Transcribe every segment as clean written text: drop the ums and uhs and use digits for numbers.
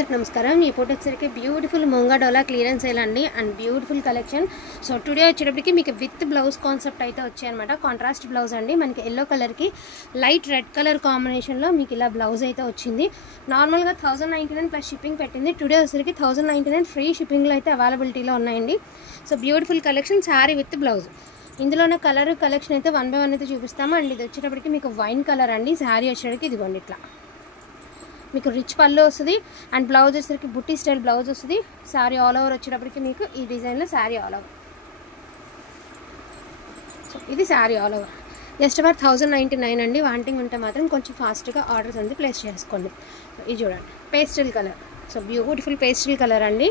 అందరికీ నమస్కారం. ఈ పూట వచ్చేసరికి బ్యూటిఫుల్ ముంగా డోలా క్లియరెన్స్ సేల్ అండి and beautiful collection. So today వచ్చేటప్పటికి మీకు విత్ బ్లౌజ్ కాన్సెప్ట్ అయితే వచ్చాయన్నమాట. కాంట్రాస్ట్ బ్లౌజ్ అండి, మనకి ఎల్లో కలర్కి లైట్ రెడ్ కలర్ కాంబినేషన్లో మీకు ఇలా బ్లౌజ్ అయితే వచ్చింది. నార్మల్గా 1099 ప్లస్ షిప్పింగ్ పెట్టింది. టుడే వచ్చేసరికి 1099 ఫ్రీ షిప్పింగ్లో అయితే అవైలబిలిటీలో ఉన్నాయండి. So beautiful collection, sari with blouse. ఇందులోనే కలర్ కలెక్షన్ అయితే 1 by 1 అయితే చూపిస్తాము. అండ్ ఇది వచ్చేటప్పటికి మీకు వైన్ కలర్ అండి. శారీ వచ్చేటప్పటికి ఇదిగోండి ఇట్లా మీకు రిచ్ పళ్ళు వస్తుంది అండ్ బ్లౌజ్ వచ్చేసరికి బుట్టి స్టైల్ బ్లౌజ్ వస్తుంది. శారీ ఆల్ ఓవర్ వచ్చేటప్పటికి మీకు ఈ డిజైన్లో శారీ ఆల్ ఓవర్. సో ఇది sari all over just for 1099 అండి. వాంటింగ్ ఉంటే మాత్రం కొంచెం ఫాస్ట్గా ఆర్డర్స్ అనేది ప్లేస్ చేసుకోండి. సో ఇది చూడండి pastel colour. So beautiful pastel colour అండి.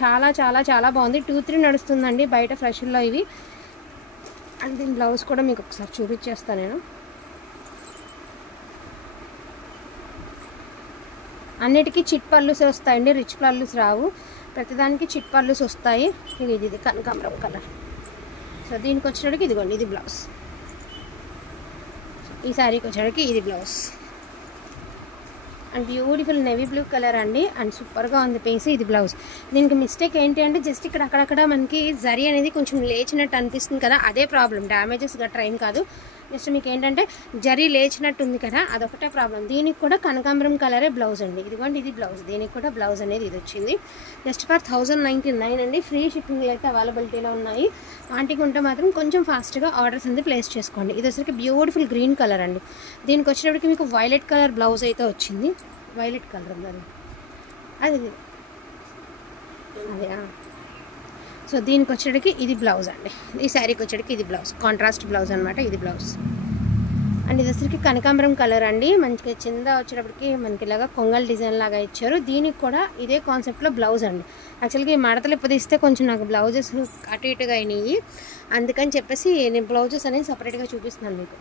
చాలా చాలా చాలా బాగుంది. 2-3 నడుస్తుందండి బయట ఫ్రెష్లో ఇవి. అండ్ దీని బ్లౌజ్ కూడా మీకు ఒకసారి చూపించేస్తాను నేను. అన్నిటికీ చిట్ పళ్ళుస్ వస్తాయండి, రిచ్ పళ్ళుస్ రావు. ప్రతిదానికి చిట్ పళ్ళుస్ వస్తాయి. ఇది కనకాంబరం కలర్. సో దీనికి వచ్చేటికి ఇదిగోండి ఇది బ్లౌజ్. ఈ శారీకి వచ్చేటికి ఇది blouse. And beautiful navy blue colour అండి. అండ్ సూపర్గా ఉంది పీస్. ఇది బ్లౌజ్. దీనికి మిస్టేక్ ఏంటి అంటే జస్ట్ ఇక్కడ అక్కడక్కడ మనకి జరీ అనేది కొంచెం లేచినట్టు అనిపిస్తుంది కదా, అదే ప్రాబ్లం. డ్యామేజెస్ గట్రా ఏం కాదు. జస్ట్ మీకు ఏంటంటే జరీ లేచినట్టు ఉంది కదా, అదొకటే ప్రాబ్లం. దీనికి కూడా కనకాంబరం కలరే బ్లౌజ్ అండి. ఇదిగోండి ఇది బ్లౌజ్. దీనికి కూడా బ్లౌజ్ అనేది ఇది వచ్చింది. జస్ట్ ఫర్ 1099 అండి. ఫ్రీ షిప్పింగ్లో అయితే అవైలబిలిటీలో ఉన్నాయి. వాటికి ఉంటే మాత్రం కొంచెం ఫాస్ట్గా ఆర్డర్స్ అనేది ప్లేస్ చేసుకోండి. ఇది వచ్చరికి బ్యూటిఫుల్ గ్రీన్ కలర్ అండి. దీనికి వచ్చేటప్పటికి మీకు వైలెట్ కలర్ బ్లౌజ్ అయితే వచ్చింది. వైలెట్ కలర్ ఉందండి అది. అదే సో దీనికి వచ్చేటికి ఇది బ్లౌజ్ అండి. ఈ శారీకి వచ్చేటికి ఇది బ్లౌజ్, కాంట్రాస్ట్ బ్లౌజ్ అనమాట. ఇది బ్లౌజ్. అండ్ ఇది వచ్చరికి కనకాంబరం కలర్ అండి. మంచిగా కింద వచ్చేటప్పటికి మనకి ఇలాగా కొంగల్ డిజైన్ లాగా ఇచ్చారు. దీనికి కూడా ఇదే కాన్సెప్ట్లో బ్లౌజ్ అండి. యాక్చువల్గా ఈ మడతలు ఇస్తే కొంచెం నాకు బ్లౌజెస్ అటు ఇటుగా అయినాయి, అందుకని చెప్పేసి నేను బ్లౌజెస్ అనేది సపరేట్గా చూపిస్తున్నాను మీకు.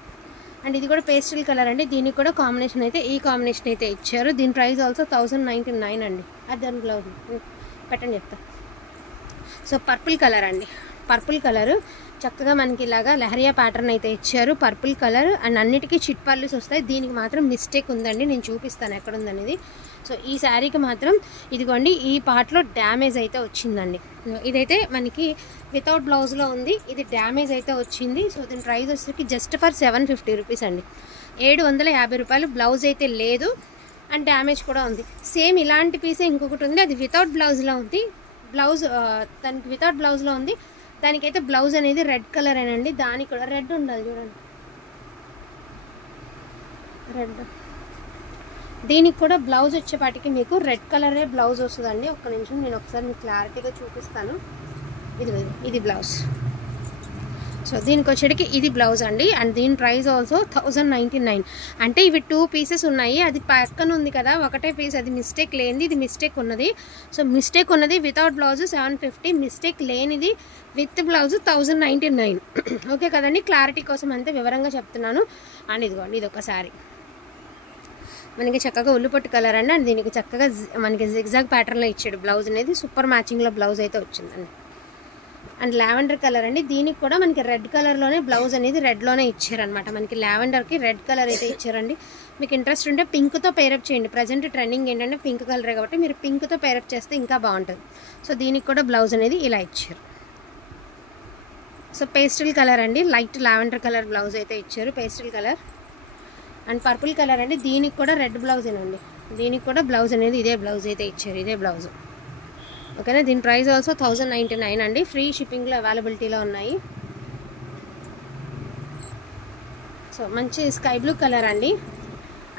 అండ్ ఇది కూడా పేస్టల్ కలర్ అండి. దీనికి కూడా కాంబినేషన్ అయితే ఈ కాంబినేషన్ అయితే ఇచ్చారు. దీని ప్రైస్ ఆల్సో 1099 అండి. అది దాని బ్లౌజ్ పెట్టండి చెప్తా. సో పర్పుల్ కలర్ అండి. పర్పుల్ కలరు చక్కగా మనకి ఇలాగా లహరియా ప్యాటర్న్ అయితే ఇచ్చారు. పర్పుల్ కలర్ అండ్ అన్నిటికీ చిట్ పళ్ళుస్ వస్తాయి. దీనికి మాత్రం మిస్టేక్ ఉందండి, నేను చూపిస్తాను ఎక్కడ ఉందనేది. సో ఈ శారీకి మాత్రం ఇదిగోండి ఈ పార్ట్లో డ్యామేజ్ అయితే వచ్చిందండి. ఇదైతే మనకి వితౌట్ బ్లౌజ్లో ఉంది, ఇది డ్యామేజ్ అయితే వచ్చింది. సో దీని ప్రైస్ వచ్చేసరికి జస్ట్ ఫర్ 750 రూపీస్ అండి. 750 రూపాయలు. బ్లౌజ్ అయితే లేదు అండ్ డ్యామేజ్ కూడా ఉంది. సేమ్ ఇలాంటి పీసే ఇంకొకటి ఉంది, అది వితౌట్ బ్లౌజ్లో ఉంది. బ్లౌజ్ దానికి వితౌట్ బ్లౌజ్లో ఉంది. దానికైతే బ్లౌజ్ అనేది రెడ్ కలర్ అనండి. దానికి కూడా రెడ్ ఉండాలి చూడండి, రెడ్. దీనికి కూడా బ్లౌజ్ వచ్చేపాటికి మీకు రెడ్ కలరే బ్లౌజ్ వస్తుందండి. ఒక్క నిమిషం నేను ఒకసారి మీకు క్లారిటీగా చూపిస్తాను. ఇది బ్లౌజ్. సో దీనికి వచ్చేటికి ఇది బ్లౌజ్ అండి. అండ్ దీని ప్రైస్ ఆల్సో 1099. అంటే ఇవి 2 పీసెస్ ఉన్నాయి. అది పక్కన ఉంది కదా ఒకటే పీస్, అది మిస్టేక్ లేనిది, ఇది మిస్టేక్ ఉన్నది. సో మిస్టేక్ ఉన్నది వితౌట్ బ్లౌజ్ 750, మిస్టేక్ లేనిది విత్ బ్లౌజ్ 1099. ఓకే కదండి, క్లారిటీ కోసం అంతే వివరంగా చెప్తున్నాను. అండ్ ఇదిగోండి ఇది ఒక శారీ మనకి చక్కగా ఉల్లిపొట్టు కలర్ అండి. అండ్ దీనికి చక్కగా మనకి జిగ్జాగ్ ప్యాటర్న్లో ఇచ్చాడు బ్లౌజ్ అనేది. సూపర్ మ్యాచింగ్లో బ్లౌజ్ అయితే వచ్చిందండి. అండ్ లావెండర్ కలర్ అండి. దీనికి కూడా మనకి రెడ్ కలర్లోనే బ్లౌజ్ అనేది రెడ్లోనే ఇచ్చారనమాట. మనకి లావెండర్కి రెడ్ కలర్ అయితే ఇచ్చారండి. మీకు ఇంట్రెస్ట్ ఉంటే పింక్తో పేరప్ చేయండి. ప్రజెంట్ ట్రెండింగ్ ఏంటంటే పింక్ కలరే కాబట్టి మీరు పింక్తో పేరప్ చేస్తే ఇంకా బాగుంటుంది. సో దీనికి కూడా బ్లౌజ్ అనేది ఇలా ఇచ్చారు. సో పేస్టల్ కలర్ అండి, లైట్ లావెండర్ కలర్ బ్లౌజ్ అయితే ఇచ్చారు, pastel colour. And purple colour అండి. దీనికి కూడా రెడ్ బ్లౌజేనండి. దీనికి కూడా బ్లౌజ్ అనేది ఇదే బ్లౌజ్ అయితే ఇచ్చారు, ఇదే బ్లౌజ్. ఓకేనా, దీని ప్రైస్ ఆల్సో 1099 అండి. ఫ్రీ షిప్పింగ్లో అవైలబిలిటీలో ఉన్నాయి. సో మంచి స్కై బ్లూ కలర్ అండి.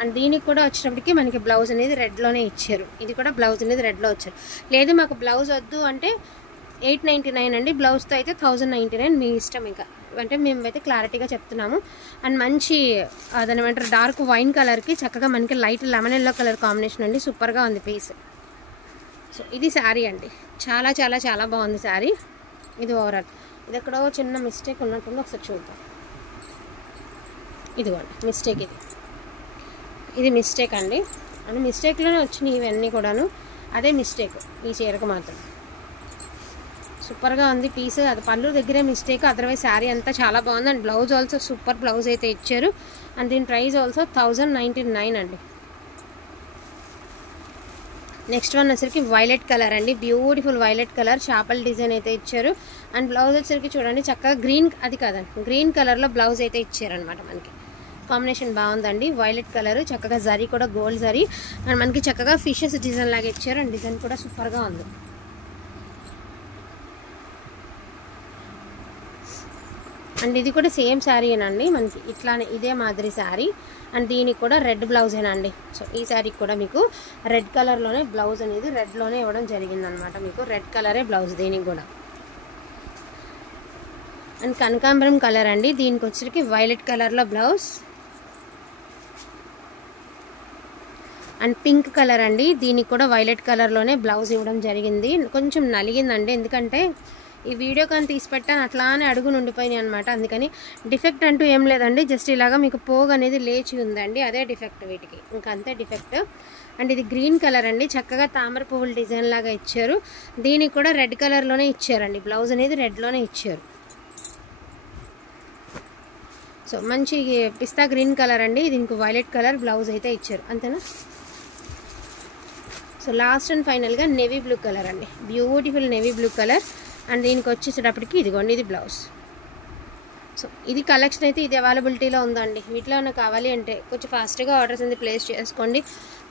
అండ్ దీనికి కూడా వచ్చేటప్పటికి మనకి బ్లౌజ్ అనేది రెడ్లోనే ఇచ్చారు. ఇది కూడా బ్లౌజ్ అనేది రెడ్లో వచ్చారు. లేదు మాకు బ్లౌజ్ వద్దు అంటే 899 అండి. బ్లౌజ్తో అయితే 1099, మీ ఇష్టం. ఇంకా అంటే మేమైతే క్లారిటీగా చెప్తున్నాము. అండ్ మంచి అదని ఏమంటారు డార్క్ వైన్ కలర్కి చక్కగా మనకి light lemon yellow colour combination అండి. సూపర్గా ఉంది పీస్. సో ఇది శారీ అండి. చాలా చాలా చాలా బాగుంది శారీ. ఇది ఓవరాల్. ఇది ఎక్కడో చిన్న మిస్టేక్ ఉన్నట్టుంది, ఒకసారి చూద్దాం. ఇదిగోండి మిస్టేక్, ఇది మిస్టేక్ అండి. అంటే మిస్టేక్లోనే వచ్చినాయి ఇవన్నీ కూడాను. అదే మిస్టేక్ ఈ చీరకు మాత్రం. సూపర్గా ఉంది పీస్. అది పళ్ళు దగ్గరే మిస్టేక్, అదర్వైజ్ శారీ అంతా చాలా బాగుంది. And blouse also super blouse అయితే ఇచ్చారు. అండ్ దీని ప్రైస్ ఆల్సో 1099 అండి. నెక్స్ట్ వన్ వచ్చరికి వైలెట్ కలర్ అండి, బ్యూటిఫుల్ వైలెట్ కలర్ చేపల డిజైన్ అయితే ఇచ్చారు. అండ్ బ్లౌజ్ వచ్చరికి చూడండి చక్కగా గ్రీన్, అది కాదండి గ్రీన్ కలర్లో బ్లౌజ్ అయితే ఇచ్చారనమాట. మనకి కాంబినేషన్ బాగుందండి. వైలెట్ కలర్ చక్కగా జరీ కూడా గోల్డ్ జరీ అండ్ మనకి చక్కగా ఫిషెస్ డిజైన్ లాగా ఇచ్చారు. అండ్ డిజైన్ కూడా సూపర్గా ఉంది. అండ్ ఇది కూడా సేమ్ శారీయేనండి, మనకి ఇట్లానే ఇదే మాదిరి శారీ. అండ్ దీనికి కూడా రెడ్ బ్లౌజేనండి. సో ఈ శారీకి కూడా మీకు రెడ్ కలర్లోనే బ్లౌజ్ అనేది రెడ్లోనే ఇవ్వడం జరిగిందనమాట. మీకు రెడ్ కలరే బ్లౌజ్ దీనికి కూడా. అండ్ కనకాంబరం కలర్ అండి, దీనికి వచ్చరికి వైలెట్ కలర్లో బ్లౌజ్. అండ్ పింక్ కలర్ అండి, దీనికి కూడా వైలెట్ కలర్లోనే బ్లౌజ్ ఇవ్వడం జరిగింది. కొంచెం నలిగిందండి, ఎందుకంటే ఈ వీడియో కానీ తీసి పెట్టాను అట్లానే అడుగును ఉండిపోయినాయి అనమాట. అందుకని డిఫెక్ట్ అంటూ ఏం లేదండి, జస్ట్ ఇలాగా మీకు పోగు అనేది లేచి ఉందండి, అదే డిఫెక్ట్ వీటికి, ఇంకా అంతే డిఫెక్ట్. అండ్ ఇది గ్రీన్ కలర్ అండి, చక్కగా తామర పువ్వుల డిజైన్ లాగా ఇచ్చారు. దీనికి కూడా రెడ్ కలర్లోనే ఇచ్చారండి, బ్లౌజ్ అనేది రెడ్లోనే ఇచ్చారు. సో మంచి పిస్తా గ్రీన్ కలర్ అండి, దీనికి వైలెట్ కలర్ బ్లౌజ్ అయితే ఇచ్చారు, అంతేనా. సో లాస్ట్ అండ్ ఫైనల్గా నేవీ బ్లూ కలర్ అండి, beautiful navy blue colour. And దీనికి వచ్చేసేటప్పటికి ఇదిగోండి ఇది బ్లౌజ్. సో ఇది కలెక్షన్ అయితే ఇది అవైలబిలిటీలో ఉందండి. వీటిలో ఏమైనా కావాలి అంటే కొంచెం ఫాస్ట్గా ఆర్డర్స్ అనేది ప్లేస్ చేసుకోండి.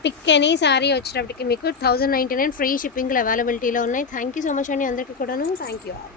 పిక్ ఎనీ సారీ వచ్చేటప్పటికి మీకు 1099 ఫ్రీ షిప్పింగ్లు అవైలబిలిటీలో ఉన్నాయి. థ్యాంక్ యూ సో మచ్ అండి అందరికీ కూడాను. Thank you all.